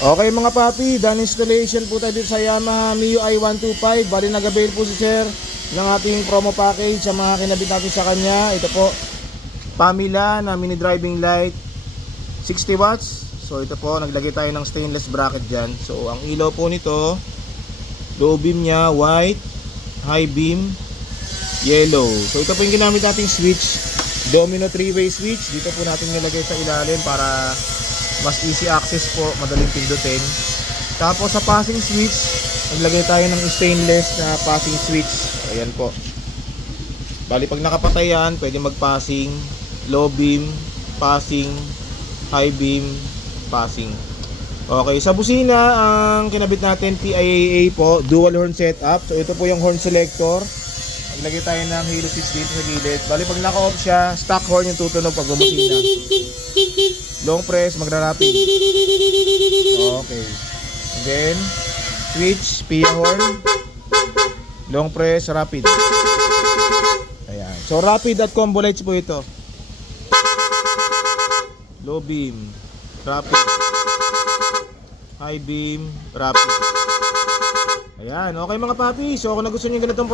Okay mga papi, done installation po tayo dito sa Yamaha MIUI 125. Bali nag-avail po si sir ng ating promo package sa mga kinabit natin sa kanya. Ito po, Pamela na mini driving light 60 watts. So ito po, naglagay tayo ng stainless bracket dyan. So ang ilaw po nito, low beam nya white, high beam yellow. So ito po yung ginamit nating switch, domino 3-way switch. Dito po natin nilagay sa ilalim para mas easy access po, madaling pindutin. Tapos sa passing switch, naglagay tayo ng stainless na passing switch. Ayan po. Bali pag nakapatay yan, pwede mag-passing, low beam, passing, high beam, passing. Okay, sa busina ang kinabit natin TIAA po, dual horn setup. So ito po yung horn selector. Naglagay tayo ng halo switch dito sa gilid. Bali pag naka-off siya, stock horn yung tutunog pag bumusina. Long press, magra-rapid. Okay. And then switch, PIA horn. Long press, rapid. Ayan. So rapid at combo lights po ito. Low beam, rapid. High beam, rapid. Ayan, okay mga papi. So kung nagustuhan niyo ganitong